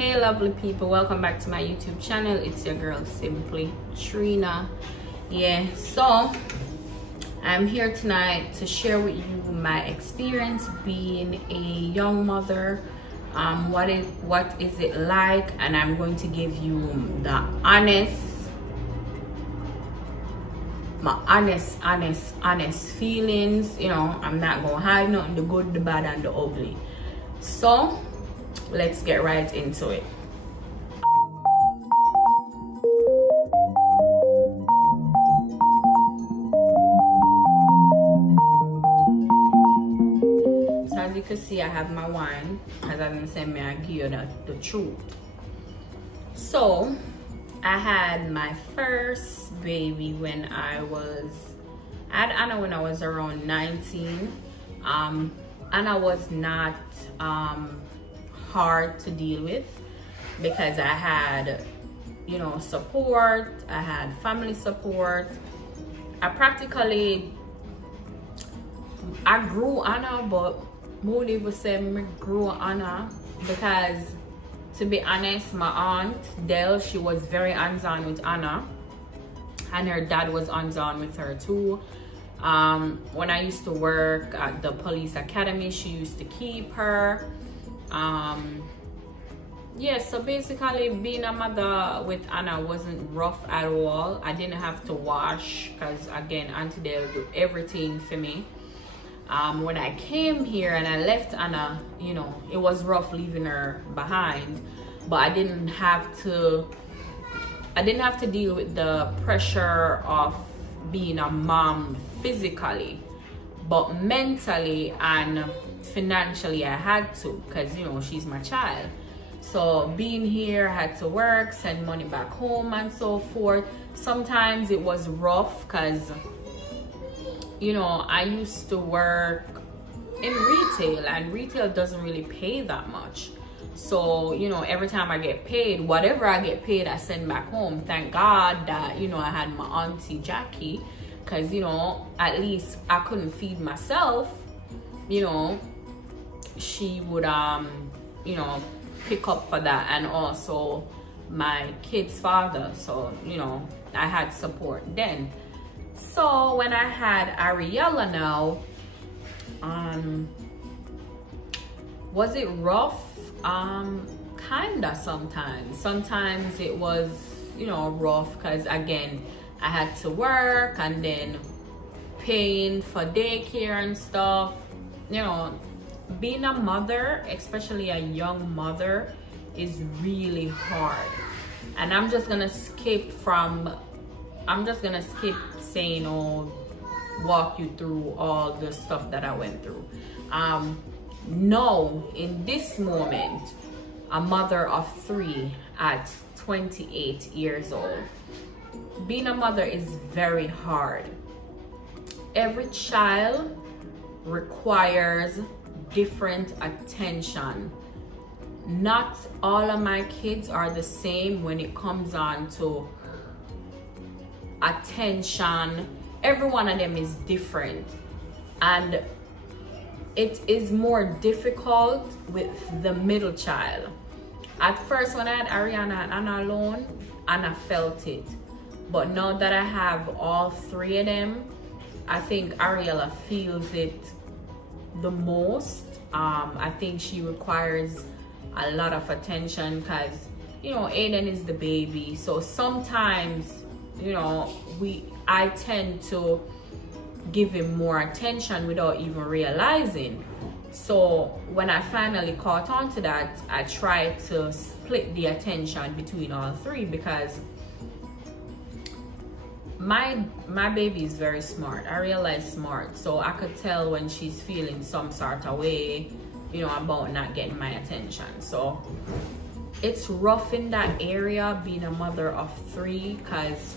Hey lovely people, welcome back to my YouTube channel. It's your girl Simply Trina. Yeah, so I'm here tonight to share with you my experience being a young mother. What is it like, and I'm going to give you the honest feelings. You know, I'm not gonna hide nothing, the good, the bad, and the ugly. So let's get right into it. So as you can see, I have my wine, as I'm saying, I give you the truth. So I had my first baby when I had Anna when I was around 19. Anna was not hard to deal with because I had, you know, support. I had family support. I grew Anna, but Moody would say I grew Anna because, to be honest, my aunt Dell, she was very hands-on with Anna, and her dad was hands-on with her too. When I used to work at the police academy, she used to keep her. Yeah, so basically being a mother with Anna wasn't rough at all. I didn't have to wash because, again, Auntie Dale do everything for me. When I came here and I left Anna, you know, it was rough leaving her behind, but I didn't have to deal with the pressure of being a mom physically, but mentally and financially I had to, because, you know, she's my child. So being here, I had to work, send money back home and so forth. Sometimes it was rough because, you know, I used to work in retail, and retail doesn't really pay that much. So, you know, every time I get paid, whatever I get paid, I send back home. Thank God that, you know, I had my auntie Jackie, because, you know, at least I couldn't feed myself. You know, she would, you know, pick up for that, and also my kid's father. So, you know, I had support then. So when I had Ariella now, was it rough? Kinda sometimes. Sometimes it was, you know, rough because, again, I had to work and then paying for daycare and stuff. You know, being a mother, especially a young mother, is really hard. And I'm just gonna skip saying, oh, walk you through all the stuff that I went through. No, in this moment, a mother of 3 at 28 years old, being a mother is very hard. Every child requires different attention. Not all of my kids are the same when it comes on to attention. Every one of them is different, and it is more difficult with the middle child. At first, when I had Ariana and Anna alone, Anna felt it, but now that I have all 3 of them, I think Ariella feels it the most. I think she requires a lot of attention because, you know, Aiden is the baby. So sometimes, you know, I tend to give him more attention without even realizing. So when I finally caught on to that, I tried to split the attention between all 3, because my baby is very smart. Ariella is smart, so I could tell when she's feeling some sort of way, you know, about not getting my attention. So it's rough in that area, being a mother of 3, because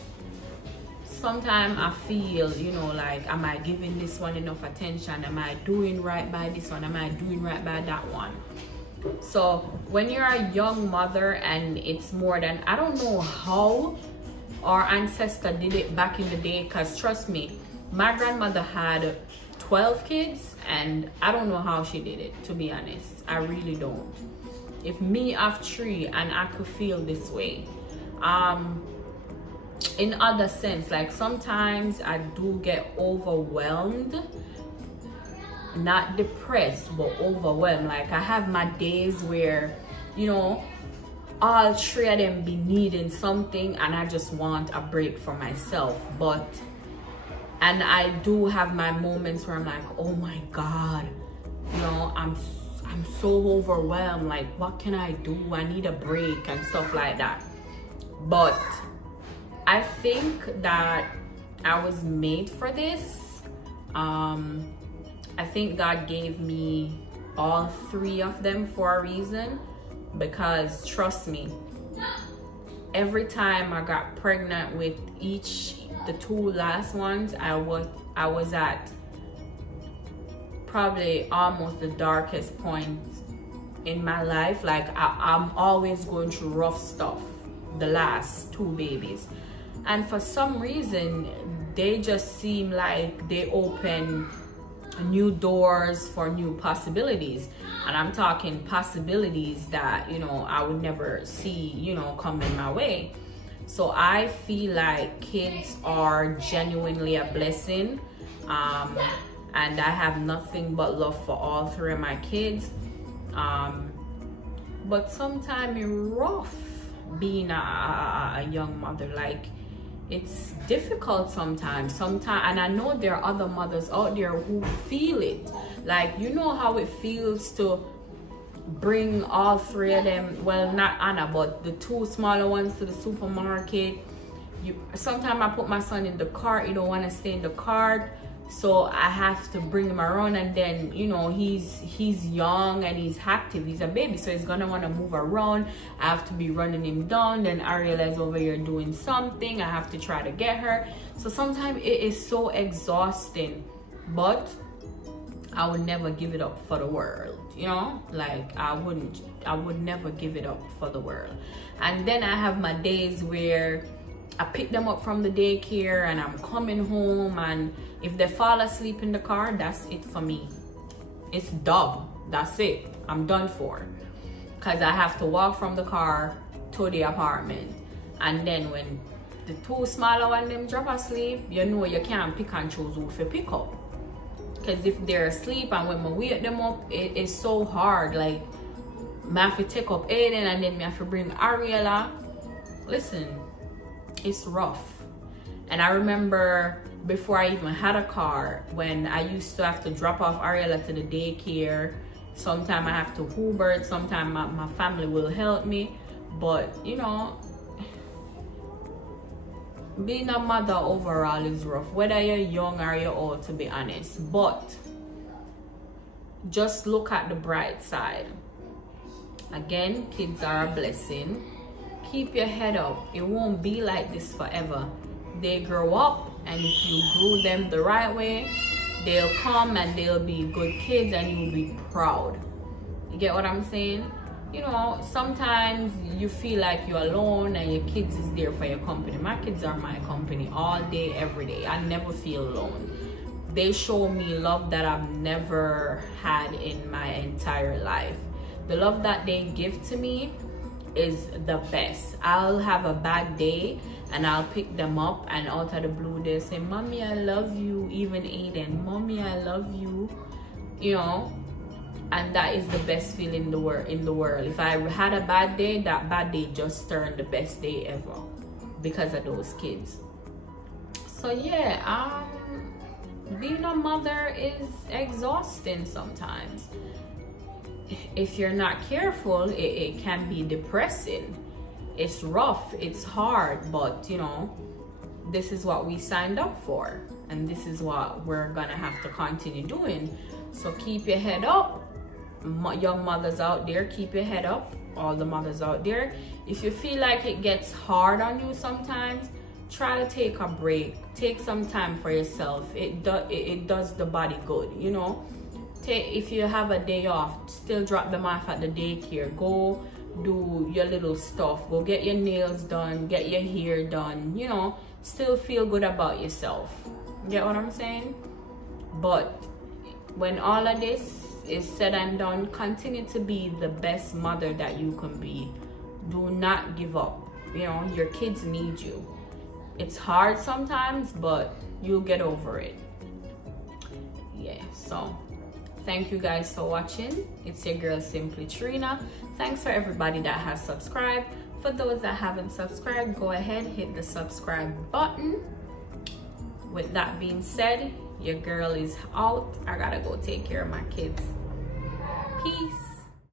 sometimes I feel, you know, like, am I giving this one enough attention? Am I doing right by this one? Am I doing right by that one? So when you're a young mother and it's more than, I don't know how our ancestor did it back in the day, because trust me, my grandmother had 12 kids and I don't know how she did it, to be honest. I really don't. if me have 3 and I could feel this way. In other sense, like sometimes I do get overwhelmed, not depressed, but overwhelmed. Like I have my days where, you know, all 3 of them be needing something and I just want a break for myself. And I do have my moments where I'm like, oh my God, you know, I'm so overwhelmed. Like, what can I do? I need a break and stuff like that. But I think that I was made for this. I think God gave me all 3 of them for a reason, because trust me, every time I got pregnant with the 2 last ones, I was at probably almost the darkest point in my life. Like I'm always going through rough stuff, the last 2 babies, and for some reason they just seem like they open new doors for new possibilities. And I'm talking possibilities that, you know, I would never see, you know, coming my way. So I feel like kids are genuinely a blessing, and I have nothing but love for all 3 of my kids. But sometimes it's rough being a young mother. Like, it's difficult sometimes, and I know there are other mothers out there who feel it. Like, you know how it feels to bring all 3 of them, well, not Anna, but the 2 smaller ones, to the supermarket. Sometimes I put my son in the cart, he don't want to stay in the cart, so I have to bring him around. And then, you know, he's young and he's active, he's a baby, so he's gonna want to move around. I have to be running him down, then Ariela is over here doing something, I have to try to get her. So sometimes it is so exhausting, but I would never give it up for the world, you know. Like I would never give it up for the world. And then I have my days where I pick them up from the daycare and I'm coming home, and if they fall asleep in the car, that's it for me. It's done. That's it. I'm done for. Because I have to walk from the car to the apartment. And then when the 2 smaller ones them drop asleep, you know you can't pick and choose who to pick up. Because if they're asleep and when I wake them up, it's so hard. Like, I have to take up Aiden and then I have to bring Ariela. Listen, it's rough. And I remember before I even had a car, when I used to have to drop off Ariela to the daycare. Sometimes I have to Uber it, sometimes my family will help me. But, you know, being a mother overall is rough, whether you're young or you're old, to be honest. But just look at the bright side. Again, kids are a blessing. Keep your head up. It won't be like this forever. They grow up, and if you grew them the right way, they'll come and they'll be good kids and you'll be proud. You get what I'm saying? You know, sometimes you feel like you're alone and your kids is there for your company. My kids are my company all day, every day. I never feel alone. They show me love that I've never had in my entire life. The love that they give to me is the best. I'll have a bad day and I'll pick them up, and out of the blue they'll say, "Mommy, I love you." Even Aiden, "Mommy, I love you." You know, and that is the best feeling in the world. If I had a bad day, that bad day just turned the best day ever because of those kids. So yeah, being a mother is exhausting sometimes. If you're not careful, it can be depressing. It's rough, it's hard, but you know, this is what we signed up for, and this is what we're gonna have to continue doing. So keep your head up, young mothers out there. Keep your head up, all the mothers out there. If you feel like it gets hard on you sometimes, try to take a break, take some time for yourself. It does the body good, you know. If you have a day off, still drop them off at the daycare. Go do your little stuff. Go get your nails done, get your hair done, you know. Still feel good about yourself. Get what I'm saying? But when all of this is said and done, continue to be the best mother that you can be. Do not give up. You know, your kids need you. It's hard sometimes, but you'll get over it. Yeah, so thank you guys for watching. It's your girl Simply Trina. Thanks for everybody that has subscribed. For those that haven't subscribed, go ahead, hit the subscribe button. With that being said, your girl is out. I gotta go take care of my kids. Peace.